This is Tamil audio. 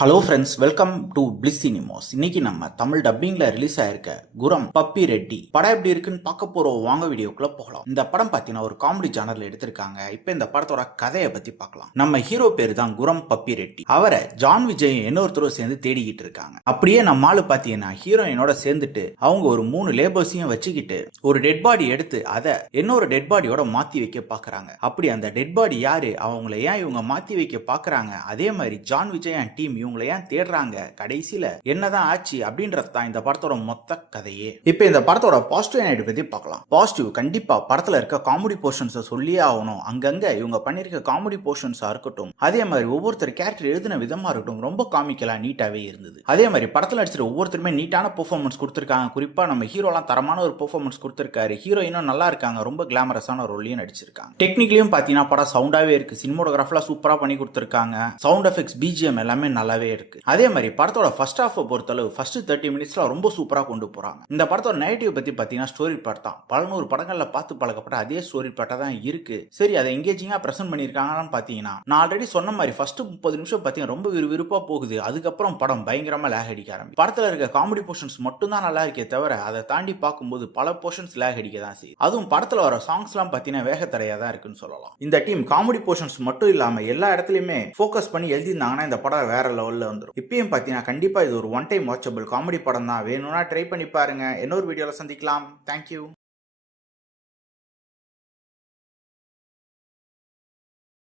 Hello friends, welcome to bliss cinemas. இன்னைக்கு நம்ம தமிழ் டப்பிங்ல ரிலீஸ் ஆயிருக்க குரம் பப்பி ரெட்டி படம் எப்படி இருக்குன்னு பார்க்க போறோம். வாங்க வீடியோக்குள்ள போகலாம். இந்த படம் பார்த்தீங்கன்னா ஒரு காமெடி ஜானர்ல எடுத்திருக்காங்க. இப்போ இந்த படத்தோட கதையை பத்தி பார்க்கலாம். நம்ம ஹீரோ பேரு தான் குரம் பப்பி ரெட்டி. அவரை ஜான் விஜய் இன்னொருத்தரும் சேர்ந்து தேடிக்கிட்டு இருக்காங்க. அப்படியே நம்ம ஆளு பார்த்தீங்கன்னா ஹீரோயினோட சேர்ந்துட்டு அவங்க ஒரு 3 லேபர்ஸையும் வச்சுக்கிட்டு ஒரு டெட் பாடி எடுத்து அதை இன்னொரு டெட் பாடியோட மாத்தி வைக்க பாக்குறாங்க. அப்படி அந்த டெட் பாடி யாரு, அவங்கள ஏன் இவங்க மாத்தி வைக்க பாக்குறாங்க, அதே மாதிரி ஜான் விஜய் அண்ட் டீம் இவங்களை ஏன் தேடுறாங்க, கடைசியில என்னதான் ஆச்சு அப்படின்றது தான் இந்த படத்தோட மொத்த கதையே. இப்போ இந்த படத்தோட பாசிட்டிவ் நைட் பத்தி பார்க்கலாம். பாசிட்டிவ் கண்டிப்பா படத்துல இருக்க காமெடி போர்ஷன்ஸ் சொல்லியே ஆகணும். அங்கங்க இவங்க பண்ணிருக்க காமெடி போர்ஷன்ஸா இருக்கட்டும், அதே மாதிரி ஒவ்வொருத்தர் கேரக்டர் எழுதின விதமா இருக்கட்டும், ரொம்ப காமிக்கலா நீட்டாவே இருந்தது. அதே மாதிரி படத்துல நடிச்சிருக்க ஒவ்வொருத்தருமே நீட்டான பெர்ஃபார்மன்ஸ் கொடுத்திருக்காங்க. குறிப்பா நம்ம ஹீரோலாம் தரமான ஒரு பெர்ஃபார்மன்ஸ் கொடுத்திருக்காரு. ஹீரோயினும் நல்லா இருக்காங்க, ரொம்ப கிளாமரஸான ரோல்லையும் நடிச்சிருக்காங்க. டெக்னிக்கலியும் பாத்தீங்கன்னா படம் சவுண்டாவே இருக்கு. சினிமோட்டோகிராஃபில சூப்பரா பண்ணி கொடுத்திருக்காங்க. சவுண்ட் எஃபெக்ட்ஸ், பிஜிஎம் எல்லாமே நல்லாவே இருக்கு. அதே மாதிரி படத்தோட ஃபர்ஸ்ட் ஹாஃப் பொறுத்தளவு ஃபர்ஸ்ட் 30 மினிட்ஸ்ல ரொம்ப சூப்பரா கொண்டு போறாங்க. இந்த படத்தோட நெகட்டிவ் பத்தி பாத்தீங்கன்னா ஸ்டோரி பார்ட் தான். 100 படங்கள்ல பார்த்து பழக்கப்பட்ட அதே ஸ்டோரி பார்ட்டா தான் இருக்கு. சரி, அதை எங்கேஜிங்கா பிரசன்ட் பண்ணிருக்காங்கன்னு பாத்தீங்கன்னா, நான் ஆல்ரெடி சொன்ன மாதிரி ஃபர்ஸ்ட் 30 நிமிஷம் பாத்தீங்கன்னா ரொம்ப விறுவிறுப்பா போகுது. அதுக்கப்புறம் படம் பயங்கரமா லேக் அடிக்க ஆரம்பிக்கும். படத்துல இருக்க காமெடி போர்ஷன்ஸ் மட்டும் தான் நல்லா இருக்கே தவிர அதை தாண்டி பார்க்கும்போது பல போர்ஷன்ஸ் லேக் அடிக்க தான் செய்யும். அதுவும் படத்துல வர சாங்ஸ் எல்லாம் பாத்தீங்கன்னா வேகத்தடையா தான் இருக்குன்னு சொல்லலாம். இந்த டீம் காமெடி போர்ஷன்ஸ் மட்டும் இல்லாம எல்லா இடத்துலயுமே போக்கஸ் பண்ணி எழுதிருந்தாங்கன்னா இந்த படம் வேற லெவல்ல வந்துடும். இப்பயும் பாத்தீங்கன்னா கண்டிப்பா இது ஒரு ஒன் டைம் வாட்சபிள் காமெடி படம் தான். வேணும்னா ட்ரை பண்ணி பாருங்க. இன்னொரு வீடியோல சந்திக்கலாம். தேங்க்யூ.